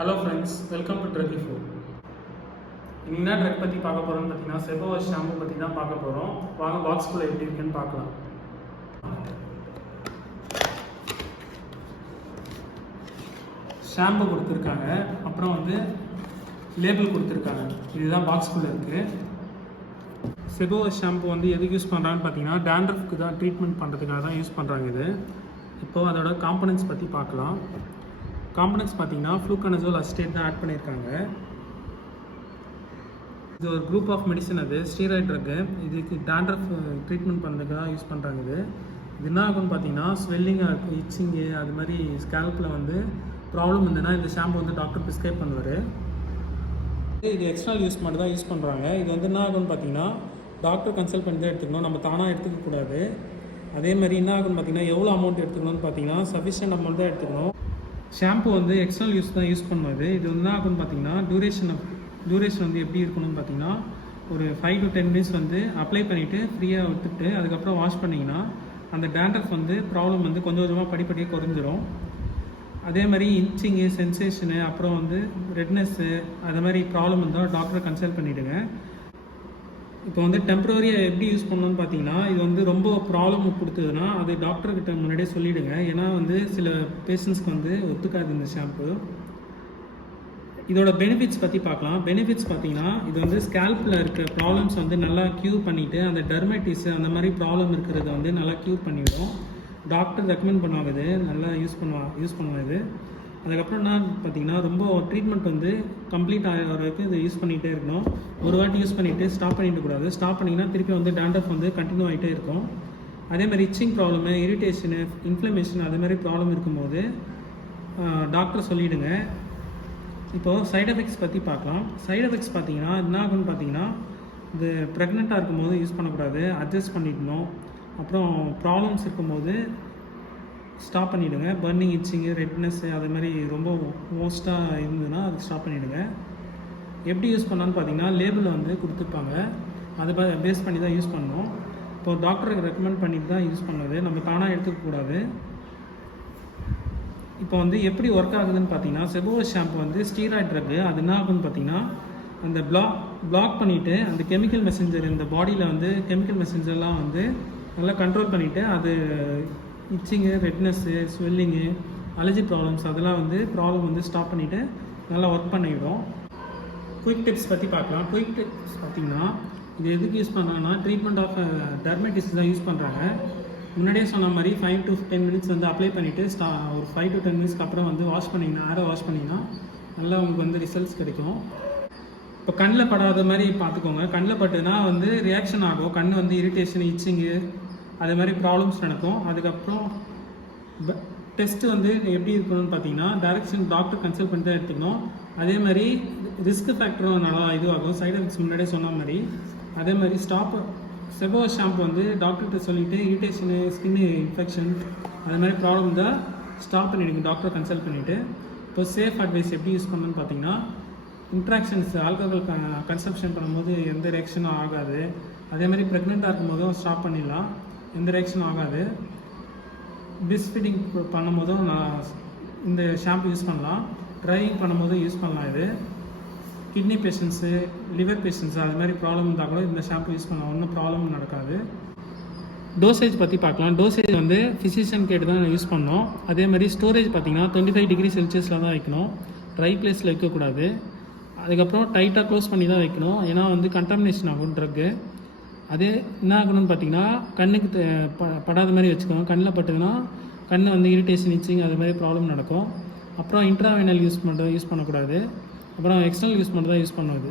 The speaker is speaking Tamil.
ஹலோ ஃப்ரெண்ட்ஸ், வெல்கம் டு ட்ரக்4. என்ன ட்ரக் பற்றி பார்க்க போகிறோம்னு பார்த்தீங்கன்னா செபோவாஷ் ஷாம்பு பற்றி தான் பார்க்க போகிறோம். வாங்க பாக்ஸ்குள்ளே எப்படி இருக்குன்னு பார்க்கலாம். ஷாம்பு கொடுத்துருக்காங்க, அப்புறம் லேபிள் கொடுத்துருக்காங்க. இதுதான் பாக்ஸ்குள்ளே இருக்குது. செபோவாஷ் ஷாம்பு எதுக்கு யூஸ் பண்ணுறாங்கன்னு பார்த்தீங்கன்னா டேண்ட்ரஃப்க்கு தான் ட்ரீட்மெண்ட் பண்ணுறதுக்காக தான் யூஸ் பண்ணுறாங்க. இது இப்போது அதோட காம்பனன்ட்ஸ் பற்றி பார்க்கலாம். காம்பனன்ட்ஸ் பார்த்தீங்கன்னா ஃப்ளூகனசோல் அசிட்டேட் தான் ஆட் பண்ணியிருக்காங்க. இது ஒரு குரூப் ஆஃப் மெடிசன், அது ஸ்டீராய்டு ட்ரக்கு. இதுக்கு டேண்ட்ரஃப் ட்ரீட்மெண்ட் பண்ணுறதுக்காக யூஸ் பண்ணுறாங்க. இது என்ன ஆகும்னு பார்த்தீங்கன்னா ஸ்வெல்லிங்காக இருக்குது, இச்சிங்கு, அது மாதிரி ஸ்கேல்பில் ப்ராப்ளம் இருந்ததுன்னா இந்த ஷாம்பு டாக்டர் ப்ரிஸ்கிரைப் பண்ணுவார். இது எக்ஸ்டர்னல் யூஸ் மட்டும் தான் யூஸ் பண்ணுறாங்க. இது என்ன ஆகும்னு பார்த்தீங்கன்னா டாக்டர் கன்சல்ட் பண்ணி தான் எடுத்துக்கணும், நம்ம தானாக எடுத்துக்கக்கூடாது. அதே மாதிரி என்ன ஆகும்னு பார்த்தீங்கன்னா எவ்வளோ அமௌண்ட் எடுத்துக்கணும்னு பார்த்தீங்கன்னா சஃபிஷியன்ட் அமௌண்ட் தான் எடுத்துக்கணும். ஷாம்பு எக்ஸ்டர்னல் யூஸ் தான் யூஸ் பண்ணுவது. இது என்ன ஆகும்னு பார்த்தீங்கன்னா டியூரேஷன் எப்படி இருக்கணும்னு பார்த்தீங்கன்னா ஒரு 5 to 10 மினிட்ஸ் அப்ளை பண்ணிவிட்டு ஃப்ரீயாக விட்டுட்டு அதுக்கப்புறம் வாஷ் பண்ணிங்கன்னா அந்த டேண்ட்ரஃப் ப்ராப்ளம் கொஞ்சம் கொஞ்சமாக படிப்படியாக குறைஞ்சிரும். அதே மாதிரி இன்ச்சிங்கு, சென்சேஷனு, அப்புறம் ரெட்னஸ்ஸு, அது மாதிரி ப்ராப்ளம் இருந்தால் டாக்டரை கன்சல்ட் பண்ணிவிடுங்க. இப்போ டெம்பரரியாக எப்படி யூஸ் பண்ணணும்னு பார்த்தீங்கன்னா இது ரொம்ப ப்ராப்ளம் கொடுத்ததுன்னா அது டாக்டர்கிட்ட முன்னாடியே சொல்லிவிடுங்க. ஏன்னா சில பேஷண்ட்ஸ்க்கு ஒத்துக்காது இந்த ஷாம்பு. இதோட பெனிஃபிட்ஸ் பற்றி பார்க்கலாம். பெனிஃபிட்ஸ் பார்த்தீங்கன்னா இது ஸ்கேல்பில் இருக்க ப்ராப்ளம்ஸ் நல்லா க்யூர் பண்ணிவிட்டு அந்த டெர்மைட்டிஸ் அந்த மாதிரி ப்ராப்ளம் இருக்கிறத நல்லா க்யூர் பண்ணிவிடும். டாக்டர் ரெக்கமெண்ட் பண்ணுவாங்க, நல்லா யூஸ் பண்ணுவாங்க. அதுக்கப்புறம் என்ன பார்த்தீங்கன்னா ரொம்ப ட்ரீட்மெண்ட் கம்ப்ளீட் ஆகிற வரைக்கும் இதை யூஸ் பண்ணிகிட்டே இருக்கணும். ஒரு வாட்டி யூஸ் பண்ணிவிட்டு ஸ்டாப் பண்ணிடக்கூடாது. ஸ்டாப் பண்ணிங்கன்னா திருப்பி டேண்ட்ரஃப் கண்டினியூ ஆகிட்டே இருக்கும். அதே மாதிரி இச்சிங் ப்ராப்ளமு, இரிட்டேஷனு, இன்ஃப்ளமேஷன் அது மாதிரி ப்ராப்ளம் இருக்கும்போது டாக்டர் சொல்லிவிடுங்க. இப்போது சைட் எஃபெக்ட்ஸ் பற்றி பார்க்கலாம். சைட் எஃபெக்ட்ஸ் பார்த்தீங்கன்னா என்ன ஆகுன்னு பார்த்தீங்கன்னா இது ப்ரெக்னெண்ட்டாக இருக்கும்போது யூஸ் பண்ணக்கூடாது, அட்ஜஸ்ட் பண்ணிக்கணும். அப்புறம் ப்ராப்ளம்ஸ் இருக்கும்போது ஸ்டாப் பண்ணிவிடுங்க. பர்னிங், இச்சிங்கு, ரெட்னஸ்ஸு அது மாதிரி ரொம்ப மோஸ்ட்டாக இருந்ததுன்னா அது ஸ்டாப் பண்ணிவிடுங்க. எப்படி யூஸ் பண்ணான்னு பார்த்தீங்கன்னா லேபிளில் கொடுத்துருப்பாங்க, அதை பேஸ் பண்ணி தான் யூஸ் பண்ணணும். இப்போ டாக்டருக்கு ரெக்கமெண்ட் பண்ணிட்டு தான் யூஸ் பண்ணது, நம்ம தானாக எடுத்துக்கக்கூடாது. இப்போ எப்படி ஒர்க் ஆகுதுன்னு பார்த்தீங்கன்னா செபோவாஷ் ஷாம்பு ஸ்டீராய்டு ட்ரக்கு. அது என்ன ஆகுதுன்னு பார்த்தீங்கன்னா அந்த பிளாக் பண்ணிவிட்டு அந்த கெமிக்கல் மெசஞ்சர் இந்த பாடியில் கெமிக்கல் மெசஞ்சர்லாம் நல்லா கண்ட்ரோல் பண்ணிவிட்டு அது itching, redness, swelling, allergy problems அதெல்லாம் ப்ராப்ளம் ஸ்டாப் பண்ணிவிட்டு நல்லா ஒர்க் பண்ணிவிடும். குயிக் டிப்ஸ் பற்றி பார்க்கலாம். குயிக் டிப்ஸ் பார்த்திங்கன்னா இது எதுக்கு யூஸ் பண்ணுறாங்கன்னா ட்ரீட்மெண்ட் ஆஃப் டெர்மைட்டிஸ் தான் யூஸ் பண்ணுறாங்க. முன்னாடியே சொன்ன மாதிரி 5 to 10 மினிட்ஸ் அப்ளை பண்ணிவிட்டு ஒரு 5 to 10 மினிட்ஸ்க்கு அப்புறம் வாஷ் பண்ணிங்கன்னா வாஷ் பண்ணிங்கன்னா நல்லா உங்களுக்கு ரிசல்ட்ஸ் கிடைக்கும். இப்போ கண்ணில் படாத மாதிரி பார்த்துக்கோங்க. கண்ணில் பட்டுனா ரியாக்ஷன் ஆகும். கண் இரிட்டேஷன், இச்சிங்கு அது மாதிரி ப்ராப்ளம்ஸ் நடக்கும். அதுக்கப்புறம் டெஸ்ட்டு எப்படி இருக்கணும்னு பார்த்தீங்கன்னா டைரெக்ஷன் டாக்டர் கன்சல்ட் பண்ணி தான் எடுத்துக்கணும். அதே மாதிரி ரிஸ்க் ஃபேக்டரும் நல்லா இதுவாகும், சைட் எஃபெக்ட்ஸ் முன்னாடியே சொன்ன மாதிரி. அதே மாதிரி செபோவாஷ் ஷாம்பு டாக்டர்கிட்ட சொல்லிவிட்டு இரிட்டேஷனு, ஸ்கின் இன்ஃபெக்ஷன் அது மாதிரி ப்ராப்ளம் தான் ஸ்டாப் பண்ணிவிடுங்க டாக்டரை கன்சல்ட் பண்ணிவிட்டு. இப்போ சேஃப் அட்வைஸ் எப்படி யூஸ் பண்ணணும்னு பார்த்தீங்கன்னா இன்ட்ராக்ஷன்ஸ், ஆல்கஹால் கன்சம்ஷன் பண்ணும்போது எந்த ரியாக்ஷனும் ஆகாது. அதே மாதிரி ப்ரெக்னெண்ட்டாக இருக்கும்போதும் ஸ்டாப் பண்ணிடலாம், எந்த ரியாக்ஷனும் ஆகாது. பிஸ் ஃபீடிங் பண்ணும்போதும் இந்த ஷாம்பு யூஸ் பண்ணலாம். ட்ரைவிங் பண்ணும்போதும் யூஸ் பண்ணலாம். இது கிட்னி பேஷண்ட்ஸு, லிவர் பேஷண்ட்ஸு அது மாதிரி ப்ராப்ளம் இருந்தால் கூட இந்த ஷாம்பு யூஸ் பண்ணலாம், ஒன்றும் ப்ராப்ளம் நடக்காது. டோசேஜ் பற்றி பார்க்கலாம். டோசேஜ் ஃபிசிஷியன் கேட்டு தான் யூஸ் பண்ணோம். அதே மாதிரி ஸ்டோரேஜ் பார்த்தீங்கன்னா 25 டிகிரி செல்சியஸில் தான் வைக்கணும், ட்ரை பிளேஸில் வைக்கக்கூடாது. அதுக்கப்புறம் டைட்டாக க்ளோஸ் பண்ணி தான் வைக்கணும், ஏன்னா கண்டாமினேஷன் ஆகும் ட்ரக்கு. அதே என்ன ஆகணும்னு பார்த்தீங்கன்னா கண்ணுக்கு படாத மாதிரி வச்சுக்கணும். கண்ணில் பட்டுதுன்னா கண் இரிட்டேஷன், இச்சிங் அது மாதிரி ப்ராப்ளம் நடக்கும். அப்புறம் இன்ட்ராவைனல் யூஸ் பண்ணக்கூடாது. அப்புறம் எக்ஸ்டர்னல் யூஸ் மட்டும் தான் யூஸ் பண்ணுவது.